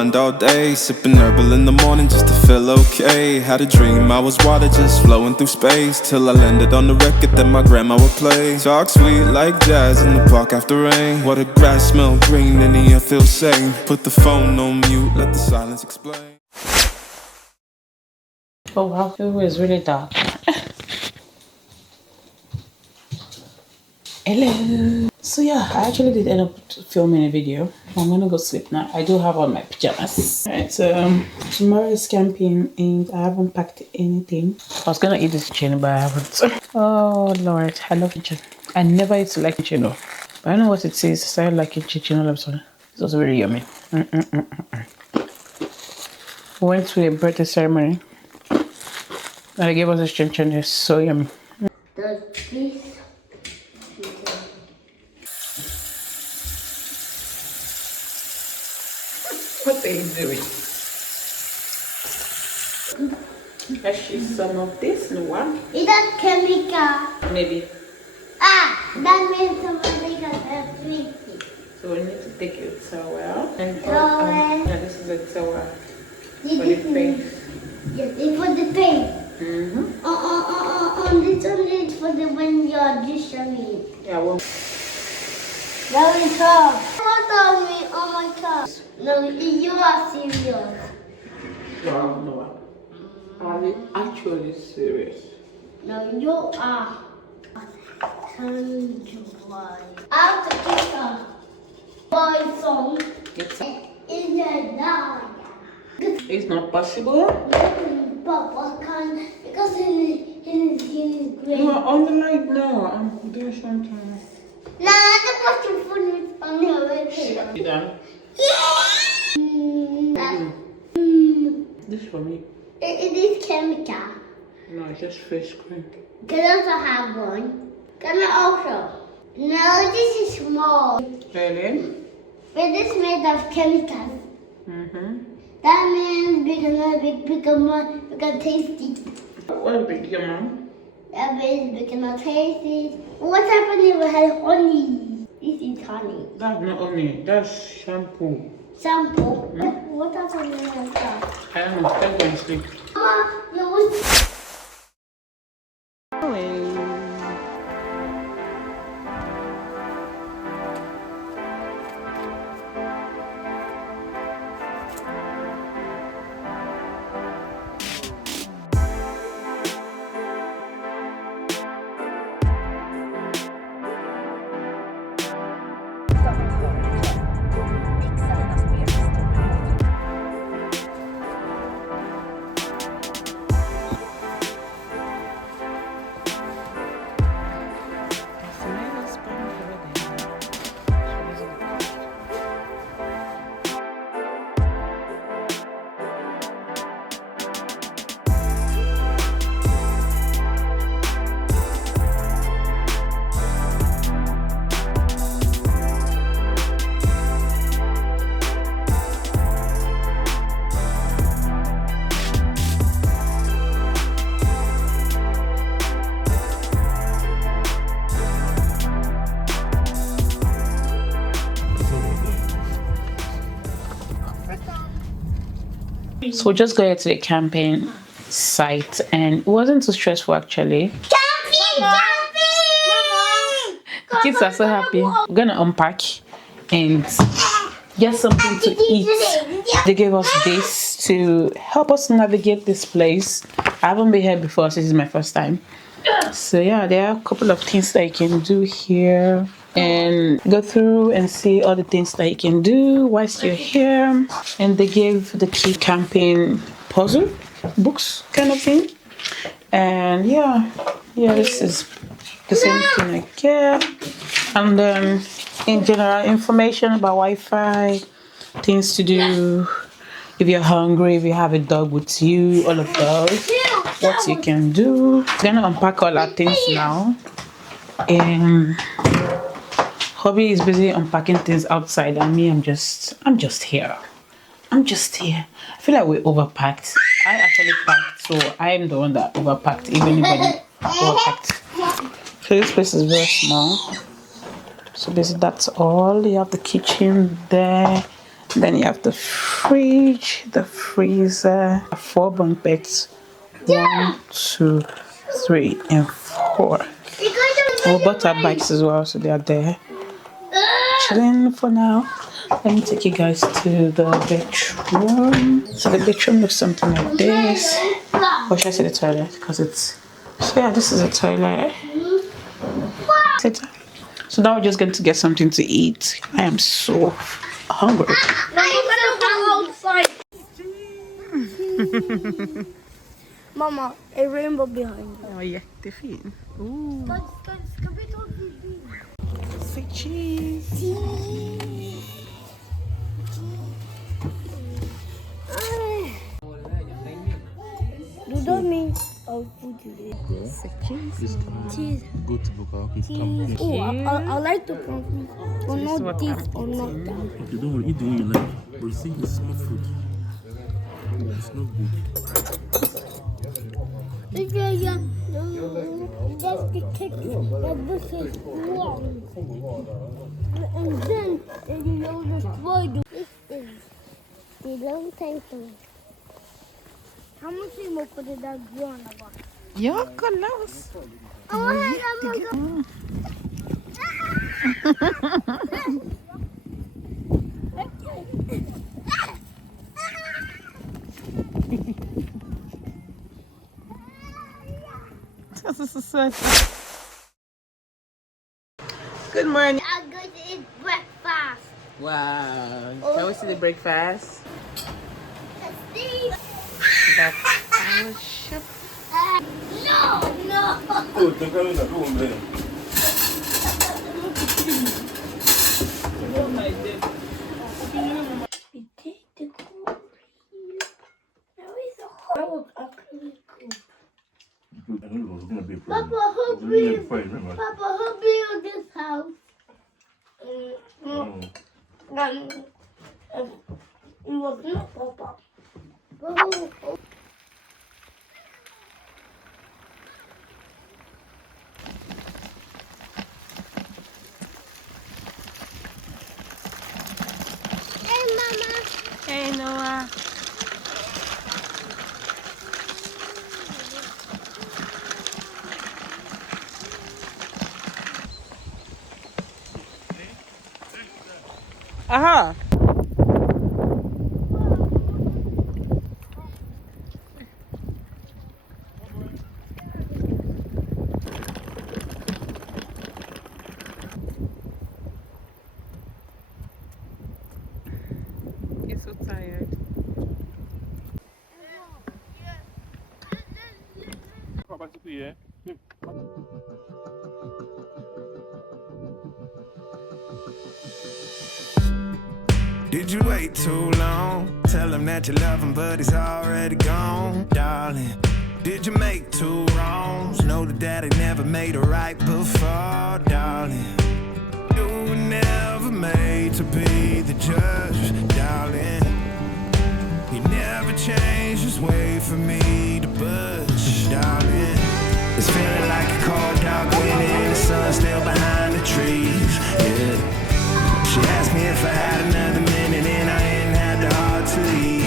mind all day, sipping herbal in the morning just to feel okay. Had a dream I was water just flowing through space, till I landed on the record that my grandma would play. Talk sweet like jazz in the park after rain. What the grass smell green and the air feels sane. Put the phone on mute, let the silence explain. Oh wow, it was really dark. Hello. So yeah, I actually did end up filming a video. I'm gonna go sleep now. I do have on my pajamas. Alright, so tomorrow is camping and I haven't packed anything. I was gonna eat this chicken, but I haven't. Oh Lord, I love chicken. I never used to like chicken though. But I don't know what it says. I started liking chicken all of a sudden. It was really yummy. We went to a birthday ceremony and they gave us this chicken. It's so yummy. What are you doing? Let's use some of this, no one? Is that chemical? Maybe. Ah, that means somebody got sweet. So we need to take your towel and Towel. yeah, this is a towel for the This face. Yes, it's for the face. This one is for the when you're dishing. Yeah, well. That is tough. What on me? Oh my God. No, you are serious. Wow, no. Are you actually serious? No, you are. I have to pick a boy song. Is it now? It's not possible. Papa can't because he's great. You are on the light now. I'm doing something. Nah, I don't want your phone on your way. You done? Yeah. This for me. It is chemical. No, it's just face cream. Can I also have one? Can I also? No, this is small. Really? But this is made of chemicals. That means we can taste it. What big your mom? That means we cannot taste it. What's happening if we had honey? This is honey. That's not honey, that's shampoo. Shampoo. What else are you going to try? I don't know, let's go and sleep. So we just got to the camping site and it wasn't too stressful actually. Camping! The kids are so happy. We're gonna unpack and get something to eat. They gave us this to help us navigate this place. I haven't been here before, so this is my first time. So yeah, there are a couple of things that you can do here and go through and see all the things that you can do whilst you're here. And they gave the kid camping puzzle books kind of thing. And yeah, this is the same thing I get. And then in general information about Wi-Fi, things to do if you're hungry, if you have a dog with you, all of those, what you can do. I'm gonna unpack all our things now. And Hobby is busy unpacking things outside, and me, I'm just here. I feel like we overpacked. I actually packed, so I am the one that overpacked, even anybody overpacked. So this place is very small. So basically that's all. You have the kitchen there, Then you have the fridge, the freezer, 4 bunk beds. 1, 2, 3, and 4. We bought our bikes as well, so they are there. Chilling for now. Let me take you guys to the bedroom. So the bedroom looks something like this. Or should I say the toilet? Because it's... So yeah, this is a toilet. So now we're just going to get something to eat. I am so hungry. Mama, a rainbow behind you. Oh, yeah, the feet. Ooh. Say cheese. Do that mean I'll food you? Say cheese. Cheese. Go to Boka. Cheese. Oh, I like the pumpkin. Or This is not what this, I'm or not eating. that. Okay, don't worry, eat the one you like. But you see, it's small food. It's not good. Yeah. That's the cake. That this is long. And then you know the spider. This is the long time thing. How much you more put it that grown about? Ja, kolla oss. I want to Das ist so söt. Good morning. I'm going to eat breakfast. Wow. Can we see the breakfast? Steve. That's our ship. No. Oh, the girl in the room there. We take the cool. Now is a whole actually cool. I knew it was going to be a Papa, problem. who It's really built? fine, remember? Papa, who built this house? Oh. It was not Papa. Who? Hey, Mama. Hey, Noah. Aha. You're so tired. Did you wait too long? Tell him that you love him, but he's already gone, darling. Did you make 2 wrongs? Know that daddy never made a right before, darling. You were never made to be the judge, darling. He never changed his way for me to budge, darling. It's feeling like a cold, dark wind and the sun still behind the trees, yeah. She asked me if I had another minute and I ain't had the heart to leave,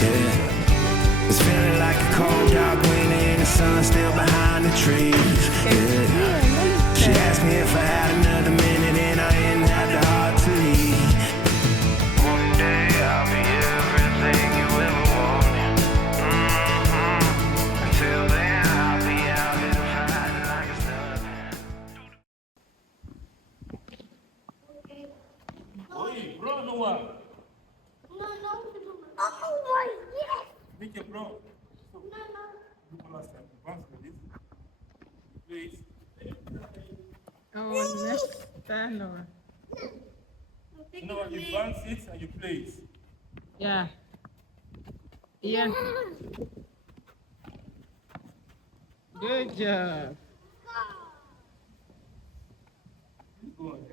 yeah. It's feeling like a cold, dark wind and the sun still behind the trees, yeah. She asked me if I had another minute and I ain't had the heart to leave. One day I'll be everything you ever wanted. Until then I'll be out here fighting like it's nothing. Oi, bro, Noah. No. Oh my yes. Make your bro. No. Look last time. Advance for this. Please. Oh, next time, Noah. You know what? You advance it and you play it. Yeah. Yeah. Good job. Go ahead.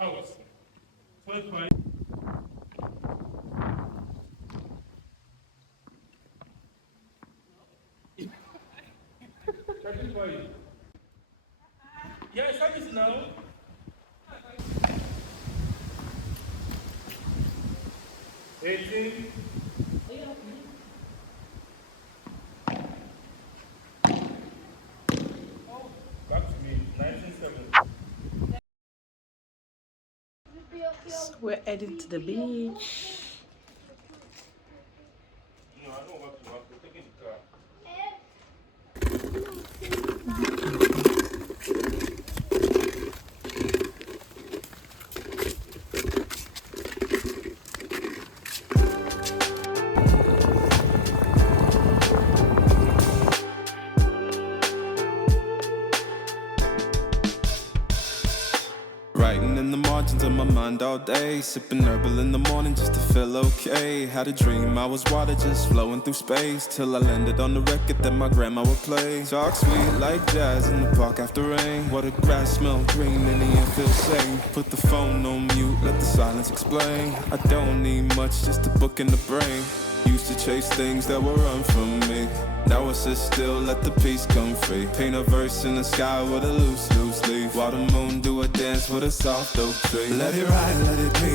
Hours. 25. Yeah, service now. Eighteen. Back to me. 1970. So we're heading to the beach. No, I don't want to walk. We're taking the car. Writing in the margins of my mind all day, sipping herbal in the morning just to feel okay. Had a dream I was water just flowing through space, till I landed on the record that my grandma would play. Talk sweet like jazz in the park after rain. What the grass smell green and the air feels sane. Put the phone on mute, let the silence explain. I don't need much, just a book in the brain. Used to chase things that were run from me. Now I sit still, let the peace come free. Paint a verse in the sky with a loose leaf. While the moon do a dance with a soft oak tree. Let it ride, let it be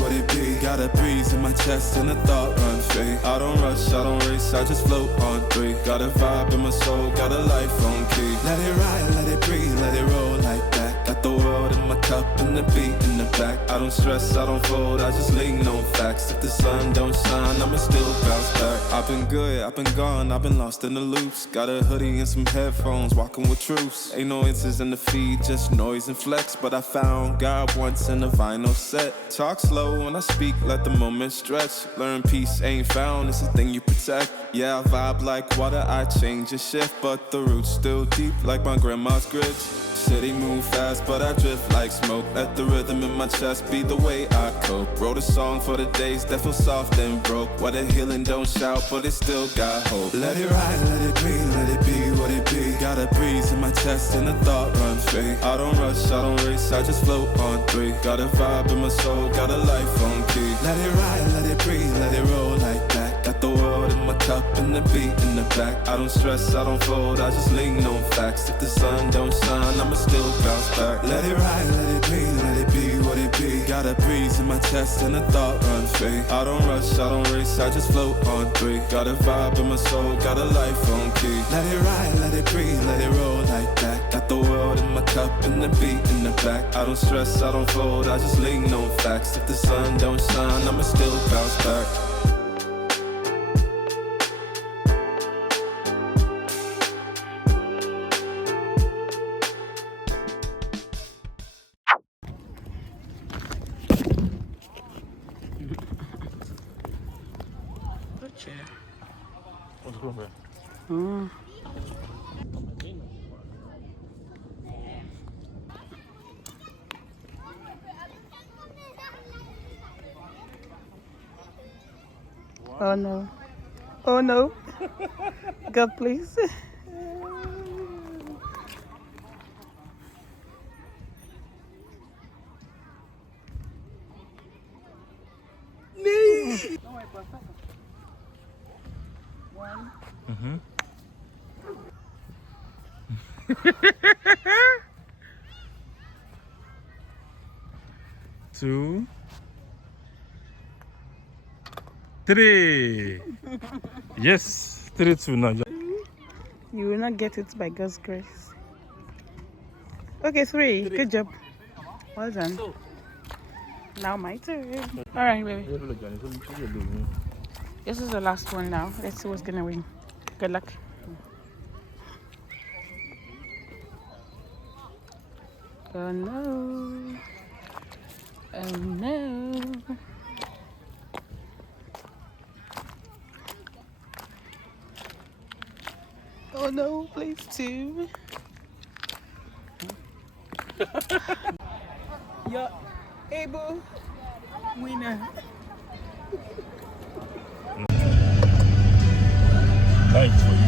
what it be. Got a breeze in my chest and a thought run free. I don't rush, I don't race, I just float on three. Got a vibe in my soul, got a life on key. Let it ride, let it breathe, let it roll like that. Got the world in my cup and the beat in the back. I don't stress, I don't fold, I just lean on facts. If the sun don't shine, I'ma still bounce back. I've been good, I've been gone, I've been lost in the loops. Got a hoodie and some headphones, walking with truths. Ain't no inches in the feed, just noise and flex. But I found God once in a vinyl set. Talk slow when I speak, let the moment stretch. Learn peace ain't found, it's a thing you protect. Yeah, I vibe like water, I change and shift. But the roots still deep like my grandma's grits. City move fast, but I drift like smoke. Let the rhythm in my chest be the way I cope. Wrote a song for the days that feel soft and broke. Why the healing don't shout, but it still got hope. Let it ride, let it breathe, let it be what it be. Got a breeze in my chest and a thought run free. I don't rush, I don't race, I just float on three. Got a vibe in my soul, got a life on key. Let it ride, let it breathe, let it roll like that. Got the world in my cup and the beat in the back. I don't stress, I don't fold, I just lean on facts. If the sun don't shine, I'ma still bounce back. Let it ride, let it be, let it be what it be. Got a breeze in my chest and a thought run free. I don't rush, I don't race, I just float on three. Got a vibe in my soul, got a life on key. Let it ride, let it breathe, let it roll like that. Got the world in my cup and the beat in the back. I don't stress, I don't fold, I just lean on facts. If the sun don't shine, I'ma still bounce back. What's going on? Oh no. Oh no. God, please. Two, three. Yes, 3-2 now. You will not get it by God's grace. Okay, 3. Good job. Well done. Now my turn. All right, baby. This is the last one now. Let's see what's gonna win. Good luck. Oh no. Oh no. Oh no, please 2. You're able winner. Thanks for you.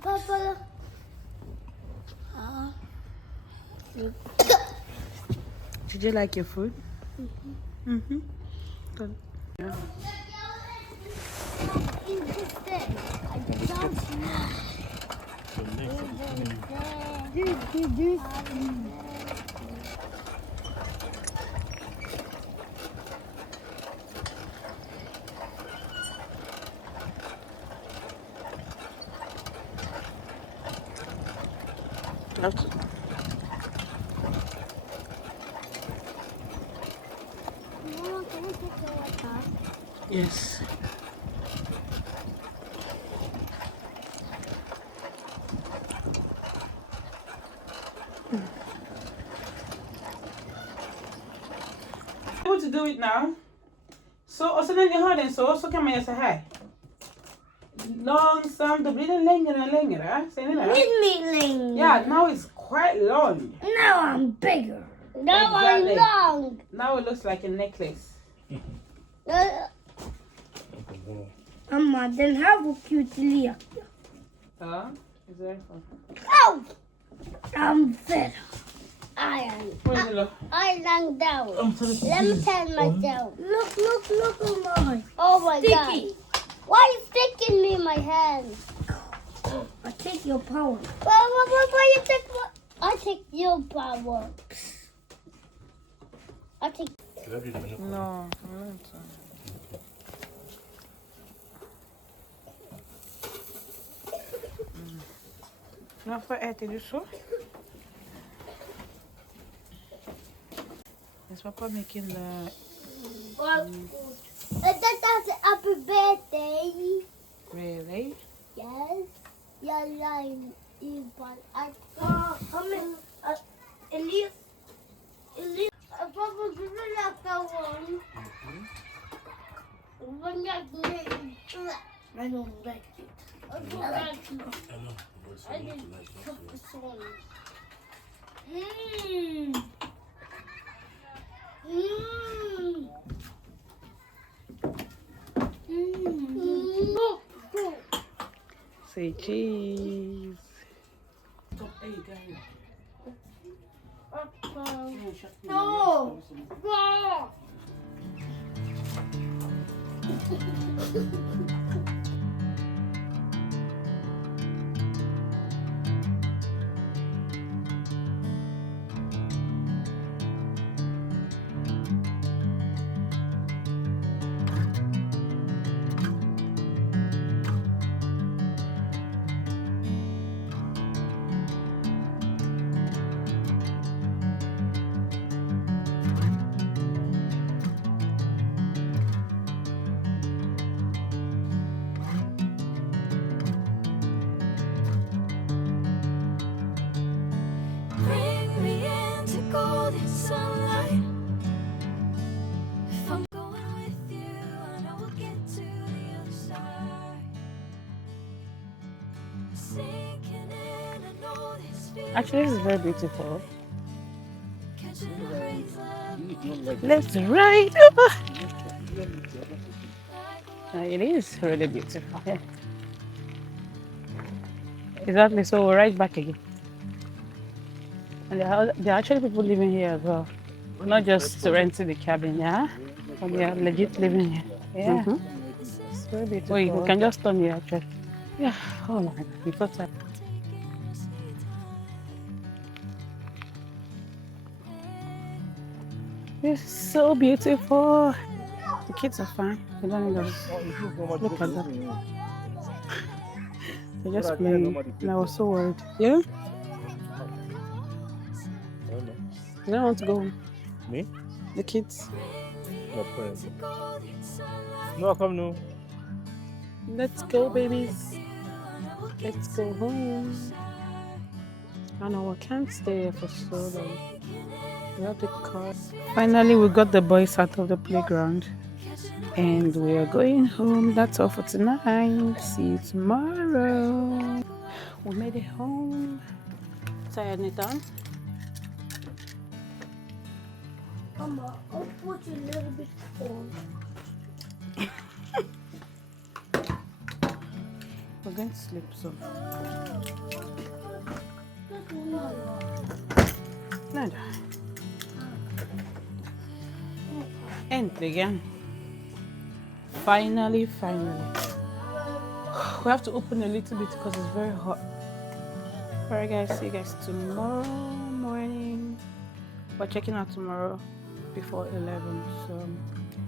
Papa. Did you like your food? Good. Yeah. Okay. Yes. Able to do it now. Så sen när ni hör den så kan man göra så här. Långsamt, då blir den längre och längre. Ser ni det? Mid-mailing. Yeah, now it's quite long. Now I'm bigger. Now Exactly. I'm long. Now it looks like a necklace. Mamma, den här var cute lek. Ja, is that fun? Oh! I'm better. Where's the look? I lang down. Let me tell myself. Look on mine. Oh my god. Why are you sticking me in my hand? I take your power. Why you take what? I take your power. I take. No, I don't. Varför äter du så? Is Papa making the... That's a happy birthday. Really? Yes. Your line is but Elias. Papa, give me like that one. One I don't like it. I don't like it. I didn't put this on. Say cheese. No. Bring me into golden sunlight. If I'm going with you, I know we'll get to the other side. Sinking in, I know this feeling. Actually, this is very beautiful. Catching the breeze, Let's ride over. It is really beautiful. Yeah. Exactly, so we're right back again. And there are actually people living here as well. Not just renting the cabin, yeah? But they are legit living here. Yeah. It's very beautiful. Wait, we can just turn here actually. Yeah. Oh my god, we're so tired. It's so beautiful. The kids are fine. They don't need us. Look at that. They're just playing. And I was so worried. Yeah? They don't want to go home. Me? The kids. No problem. No, come no. Let's go, babies. Let's go home. I know I can't stay here for so long. We have the car. Finally, we got the boys out of the playground. And we are going home. That's all for tonight. See you tomorrow. We made it home. Tired, Nathan? Mama, I'll put you a little bit on. We're going to sleep soon. Nada. And again. Finally. We have to open a little bit because it's very hot. Alright guys, see you guys tomorrow morning. We're checking out tomorrow before 11, so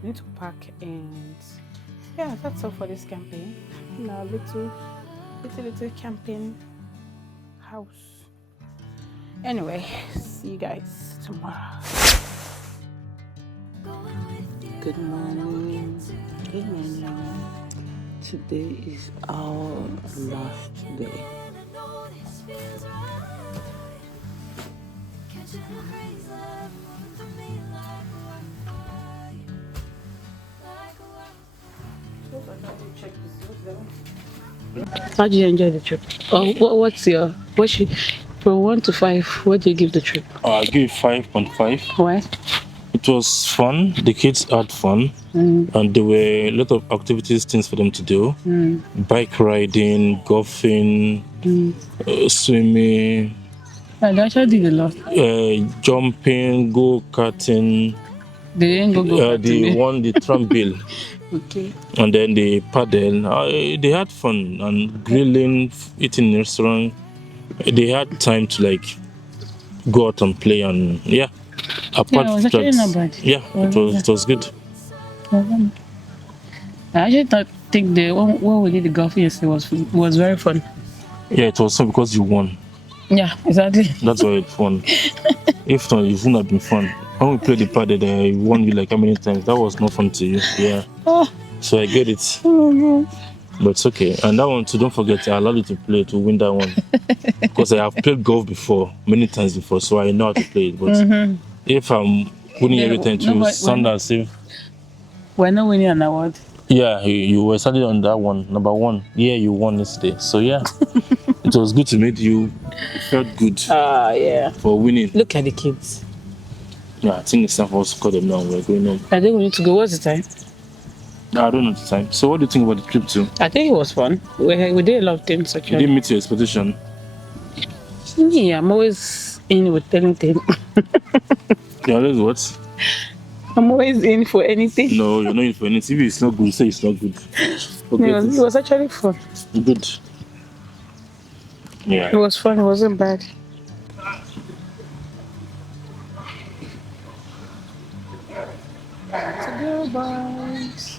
we need to pack, and yeah, that's all for this campaign. Now little camping house. Anyway, see you guys tomorrow. Good morning. Today is our last day. How do you enjoy the trip? From 1 to 5, what do you give the trip? I give it 5.5. Why? It was fun. The kids had fun, and there were a lot of activities, things for them to do. Bike riding, golfing, swimming, I actually did a lot. jumping, go-karting. They didn't go The trampoline, Okay. and then the paddle. They had fun, and grilling, eating in restaurant. They had time to like go out and play, and yeah. Apart It was from actually that, not bad. yeah, it was good. I actually think the one when we did the golf yesterday was very fun. Yeah, it was fun because you won. Yeah, exactly. That's why it's fun. If not, it wouldn't have been fun. When we played the paddle, I won you like how many times? That was not fun to you. Yeah. So I get it. But it's okay. And that one too, don't forget, I allowed you to play to win that one. Because I have played golf before, many times before, so I know how to play it. But if I'm winning every time to sound as if... We're not winning an award. Yeah, you were started on that one, number 1. Yeah, you won yesterday. So yeah, it was good to meet you. It felt good Yeah. for winning. Look at the kids. Yeah, I think it's time for us to call them now. We're going home. I think we need to go. What's the time? I don't know the time. So what do you think about the trip too? I think it was fun. We did a lot of things You actually. didn't meet your expectation. Yeah, I'm always in with anything. You always what? I'm always in for anything. No, you're not in for anything. If it's not good, say it's not good. It was actually fun. Good. It Yeah. was fun. It wasn't bad. To go, boys.